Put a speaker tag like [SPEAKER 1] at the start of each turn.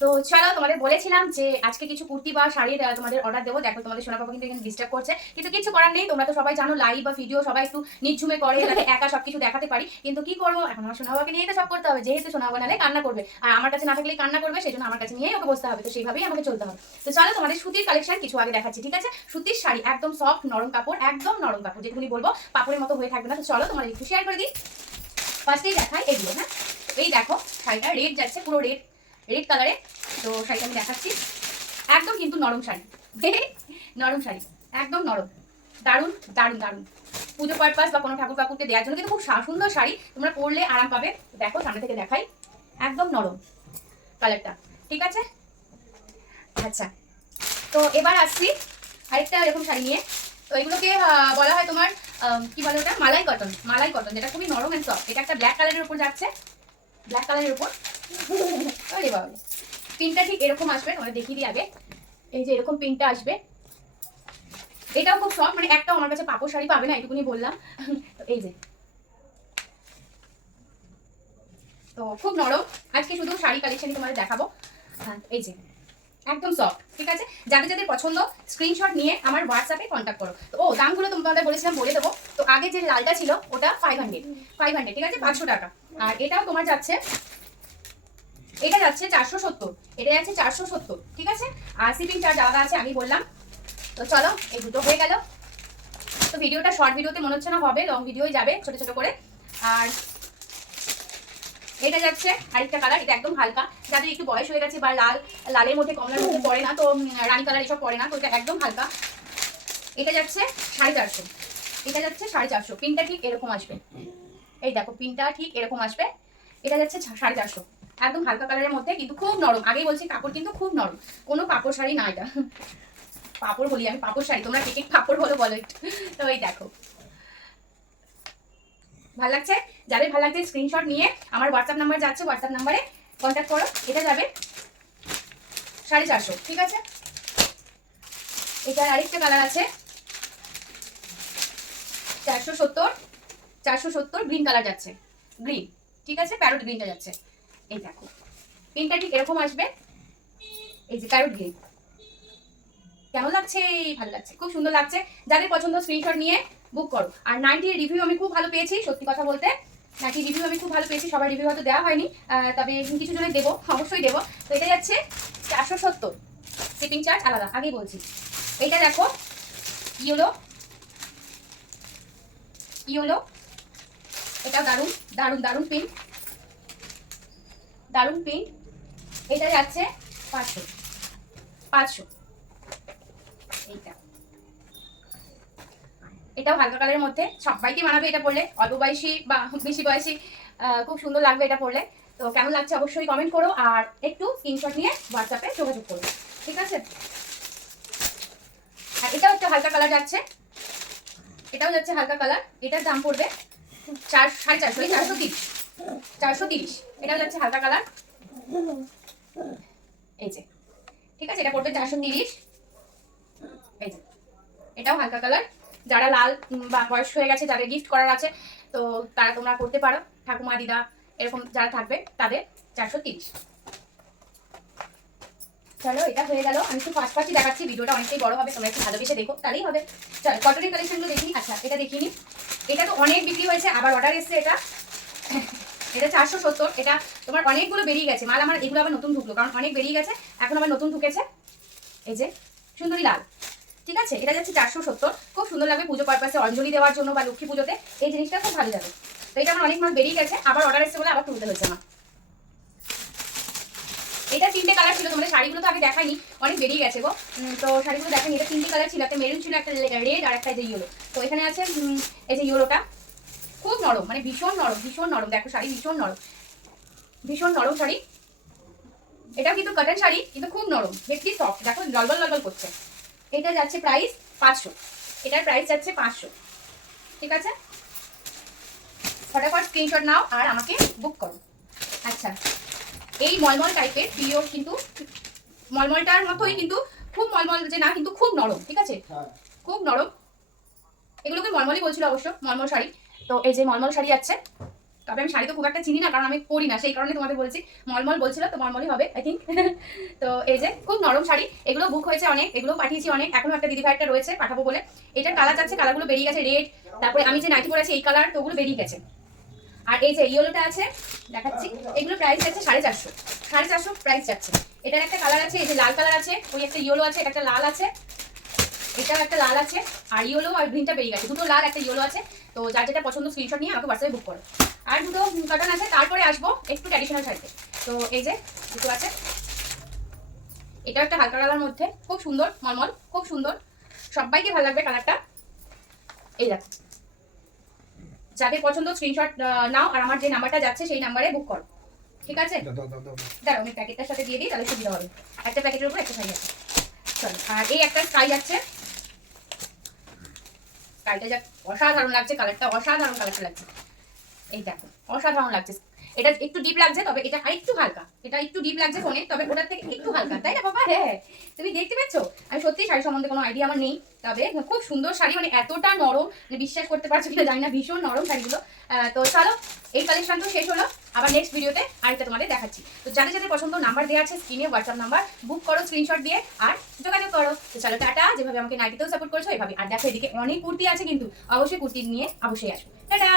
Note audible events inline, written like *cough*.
[SPEAKER 1] তো চলো তোমাদের বলেছিলাম যে আজকে কিছু কুর্তি বা আহ, তোমাদের অর্ডার দেবো। দেখো তোমাদের সোনা পাপা কিন্তু এখানে ডিস্টার্ব করছে। কিন্তু কিছু করার নেই তোমরা তো সবাই জানো লাইভ বা ভিডিও সবাই একটু নিঝুমে করে যাতে *laughs* একা সবকিছু দেখাতে পারি। কিন্তু কি করব? এখন আমার সোনা বাবাকে নিয়েই তো সব করতে হবে। যেহেতু সোনা বাবা নালে কান্না করবে। আর আমার কাছে না থাকলেই কান্না করবে সেই জন্য আমার কাছে নিয়েই ওকে বসতে হবে। তো সেইভাবেই আমাকে চলতে হবে। তো চলো তোমাদের সুতির কালেকশন কিছু আগে দেখাচ্ছি ঠিক আছে? সুতির শাড়ি একদম সফট নরম কাপড় একদম নরম কাপড়। যেটুকুনি বলব পাপড়ের মতো হয়ে থাকবে না। তো চলো তোমাদের একটু শেয়ার করে দিই। ফার্স্টেই দেখাই এগুলো হ্যাঁ? এই দেখো শাড়িটা রেড যাচ্ছে পুরো রেড রেড কালারে তো শাড়িটা আমি দেখাচ্ছি। একদম কিন্তু নরম শাড়ি। *laughs* নরম শাড়ি। একদম নরম। দারুণ দারুণ দারুণ। পুজো পারপাস বা কোনো ঠাকুর কাকুরকে দেওয়ার জন্য কিন্তু খুব সুন্দর শাড়ি। তোমরা পরলে আরাম পাবে। দেখো, সামনে থেকে দেখাই। একদম নরম কালারটা ঠিক আছে? আচ্ছা। তো এবার আসছি আরেকটা এরকম শাড়ি নিয়ে। তো এগুলোকে বলা হয় তোমার কি বলে ওটা? মালাই কটন মালাই কটন যেটা খুবই নরম অ্যান্ড সফট এটা একটা ব্ল্যাক কালারের উপর যাচ্ছে। ব্ল্যাক কালারের উপর। আরে বাবা। পিনটা ঠিক এরকম আসবে তোমাদের দেখিয়ে দিই আগে। এই যে এরকম পিনটা আসবে। এটাও খুব সফট মানে একটাও আমার কাছে পাপড় শাড়ি পাবে না এটুকুনি বললাম। এই যে। তো খুব নরম। আজকে শুধু শাড়ি কালেকশনই তোমাদের দেখাবো। হ্যাঁ এই যে। একদম সফট ঠিক আছে? যাদের যাদের পছন্দ স্ক্রিনশট নিয়ে আমার হোয়াটসঅ্যাপে কন্ট্যাক্ট করো। তো, ও, দামগুলো তোমাদের বলেছিলাম, বলে দেবো। তো আগে যে লালটা ছিল, ওটা ফাইভ হান্ড্রেড ফাইভ হান্ড্রেড ঠিক আছে? পাঁচশো টাকা। আর এটাও তোমার যাচ্ছে এটা যাচ্ছে চারশো সত্তর, এটা যাচ্ছে চারশো সত্তর, ঠিক আছে? আর শিপিং চার্জ আলাদা আছে, আমি বললাম। তো চলো, এই দুটো হয়ে গেল। তো ভিডিওটা শর্ট ভিডিওতে মনে হচ্ছে না হবে লং ভিডিওই যাবে, ছোট ছোট করে। আর এটা যাচ্ছে আরেকটা কালার এটা একদম হালকা। যাদের একটু বয়স হয়ে গেছে বা লাল, লালের মধ্যে কমলার মধ্যে পড়ে না, তো রানী কালার এসব পড়ে না, তো এটা একদম হালকা। এটা যাচ্ছে সাড়ে চারশো, এটা যাচ্ছে সাড়ে চারশো। পিনটা ঠিক এরকম আসবে। এই দেখো পিনটা ঠিক এরকম আসবে। এটা যাচ্ছে সাড়ে চারশো। একদম হালকা কালারের মধ্যে, কিন্তু খুব নরম। আগেই বলছি, কাপড় কিন্তু খুব নরম। কোনো পাপড় শাড়ি না এটা। পাপড় বলি আমি, পাপড় শাড়ি, তোমরা টিকিট পাপড় বলো বলো তো এই দেখো। ভালো লাগছে? যাদের ভালো লাগছে স্ক্রিনশট নিয়ে আমার হোয়াটসঅ্যাপ নাম্বার যাচ্ছে হোয়াটসঅ্যাপ নাম্বারে কন্ট্যাক্ট করো। এটা যাবে সাড়ে চারশো, ঠিক আছে? এটার আরেকটা কালার আছে। চারশো সত্তর চারশো সত্তর গ্রিন কালার যাচ্ছে। গ্রিন ঠিক আছে? প্যারোট গ্রিনটা যাচ্ছে। এই দেখো। পিনটা ঠিক এরকম আসবে। এই যে প্যারোট গ্রিন কেমন লাগছে? ভালো লাগছে। খুব সুন্দর লাগছে। যাদের পছন্দ স্ক্রিনশট নিয়ে বুক করো। আর নাইনটির রিভিউ আমি খুব ভালো পেয়েছি, সত্যি কথা বলতে। নাইনটি রিভিউ আমি খুব ভালো পেয়েছি, সবার রিভিউ হয়তো দেওয়া হয়নি। তবে কিছু জনের দেবো, অবশ্যই দেবো। তো এটা যাচ্ছে চারশো সত্তর। শিপিং চার্জ আলাদা, আগেই বলছি। এইটা দেখো, ইয়েলো। ইয়েলো। এটাও দারুণ দারুণ দারুণ পিন দারুণ পিন এটা যাচ্ছে পাঁচশো। পাঁচশো। এইটা। এটাও হালকা কালারের মধ্যে। সবাইকে মানাবে এটা পড়লে? অল্প বয়সী বা বেশি বয়সী খুব সুন্দর লাগবে এটা পড়লে। তো কেমন লাগছে অবশ্যই কমেন্ট করো আর একটু স্ক্রিনশট নিয়ে হোয়াটসঅ্যাপে যোগাযোগ করো। ঠিক আছে? আর এটাও একটা হালকা কালার যাচ্ছে। এটাও যাচ্ছে হালকা কালার এটার দাম পড়বে চার, সাড়ে চারশো চারশো তিরিশ। চারশো তিরিশ। এটাও যাচ্ছে হালকা কালার এই যে। ঠিক আছে, এটা পড়বে চারশো তিরিশ। এই যে। এটাও হালকা কালার যারা লাল বা বয়স হয়ে গেছে, যাদের গিফট করার আছে, তো তারা তোমরা করতে পারো। ঠাকুমা, দিদা, এরকম যারা থাকবে, তাদের চারশো তিরিশ। চলো, এটা হয়ে গেল। আমি একটু ফার্স্ট ফার্স্টই দেখাচ্ছি, ভিডিওটা অনেকটাই বড় হবে, তোমরা একটু ভালোবেসে দেখো, তাহলেই হবে। চলো কটনের কালেকশনগুলো দেখি আচ্ছা এটা দেখিনি। এটা তো অনেক বিক্রি হয়েছে, আবার অর্ডার এসছে এটা। এটা চারশো সত্তর, এটা তোমার অনেকগুলো বেরিয়ে গেছে। মাল আমার এগুলো আবার নতুন ঢুকলো, কারণ অনেক বেরিয়ে গেছে, এখন আবার নতুন ঢুকেছে। এই যে, সুন্দরী লাল। ঠিক আছে? এটা যাচ্ছে চারশো সত্তর। খুব সুন্দর লাগবে পুজো পারপাসে অঞ্জলি দেওয়ার জন্য বা লক্ষ্মী পুজোতে। এই জিনিসটা খুব ভালো যাবে। তো এটা আমার অনেক মাল বেরিয়ে গেছে, আবার অর্ডার এসছে বলে আবার তুলতে হয়েছে আমার। এটা তিনটে কালার ছিল তোমাদের, শাড়িগুলো তো আগে দেখাইনি, অনেক বেরিয়ে গেছে গো। তো শাড়িগুলো দেখাইনি, এটা তিনটে কালার ছিল, একটা মেরুন ছিল, একটা রেড আর একটা যে ইয়েলো তো এখানে আছে এই যে ইয়েলোটা খুব নরম মানে ভীষণ নরম ভীষণ নরম। দেখো শাড়ি ভীষণ নরম। ভীষণ নরম শাড়ি। এটাও কিন্তু কটন শাড়ি কিন্তু খুব নরম দেখছি সফট দেখো ললবল ললবল করছে। এটা যাচ্ছে প্রাইস পাঁচশো। এটার প্রাইস যাচ্ছে পাঁচশো। ঠিক আছে? ফটাফট স্ক্রিনশট নাও আর আমাকে বুক করো। আচ্ছা। এই মলমল টাইপের প্রিয় কিন্তু মলমলটার মতোই কিন্তু খুব মলমল যে না কিন্তু খুব নরম। ঠিক আছে? খুব নরম। এগুলোকে মলমলই বলছিল অবশ্য মলমল শাড়ি। তো এই যে মলমল শাড়ি আছে, তবে আমি শাড়ি তো খুব একটা চিনি না, কারণ আমি পরি না, সেই কারণে তোমাদের বলছি, মলমল বলছিল তো মলমলই হবে আই থিঙ্ক *laughs* তো এই যে খুব নরম শাড়ি, এগুলো বুক হয়েছে অনেক, এগুলো পাঠিয়েছি অনেক, এখনও একটা দিদি ভাইটা রয়েছে, পাঠাবো বলে। এটার কালার যাচ্ছে কালারগুলো বেরিয়ে গেছে রেড তারপরে আমি যে নাইটি পরেছি, এই কালার তো ওগুলো বেরিয়ে গেছে। আর এই যে ইয়েলোটা আছে, দেখাচ্ছি, এগুলো প্রাইস যাচ্ছে সাড়ে চারশো সাড়ে চারশো প্রাইস যাচ্ছে। এটার একটা কালার আছে, এই যে লাল কালার আছে, ওই একটা ইয়েলো আছে, এটা একটা লাল আছে, এটাও একটা লাল আছে, আর ইয়েলো আর গ্রিনটা বেরিয়ে গেছে, দুটো লাল, একটা ইয়েলো আছে তো যার যেটা পছন্দ স্ক্রিনশট নিয়ে আমাকে হোয়াটসঅ্যাপে বুক করো। আর দুটো কাটান আছে তারপরে আসব একটু ট্র্যাডিশনাল শাড়িতে তো এই যে দুটো আছে। এটা একটা হালকা কালার মধ্যে খুব সুন্দর মলমল খুব সুন্দর। সবাইকে ভালো লাগবে কালারটা এই দেখো। যাদের পছন্দ স্ক্রিনশট নাও আর আমার যে নাম্বারটা যাচ্ছে সেই নাম্বারে বুক করো। ঠিক আছে? দাঁড়াও আমি প্যাকেটটার সাথে দিয়ে দিই তাহলে সুবিধা হবে। একটা প্যাকেটের উপর একটা শাড়ি আছে। চলো আর এই একটা স্কাই যাচ্ছে স্কাইটা যা অসাধারণ লাগছে কালারটা অসাধারণ কালারটা লাগছে। এই দেখো অসাধারণ লাগছে এটা একটু ডিপ লাগছে, তবে এটা আরেকটু হালকা। এটা একটু ডিপ লাগছে ফোনে তবে ওটার থেকে একটু হালকা, তাই না বাবা? হ্যাঁ তুমি দেখতে পাচ্ছ আমি সত্যি শাড়ি সম্বন্ধে কোনো আইডিয়া আমার নেই, তবে খুব সুন্দর শাড়ি মানে এতটা নরম মানে বিশ্বাস করতে পারছ কিনা জানি না, ভীষণ নরম শাড়িগুলো। তো চলো, এই কালেকশন তো শেষ হলো। আবার নেক্সট ভিডিওতে আরেকটা তোমাদের দেখাচ্ছি। তো যাদের যাদের পছন্দ নাম্বার দেওয়া আছে স্ক্রিনে হোয়াটসঅ্যাপ নাম্বার বুক করো স্ক্রিনশট দিয়ে আর যোগাযোগ করো। তো চলো, টাটা। যেভাবে আমাকে নাইটিতেও সাপোর্ট করছ, এভাবে। আর দেখো, এদিকে অনেক কুর্তি আছে কিন্তু, অবশ্যই কুর্তি নিয়ে অবশ্যই আসো। টাটা!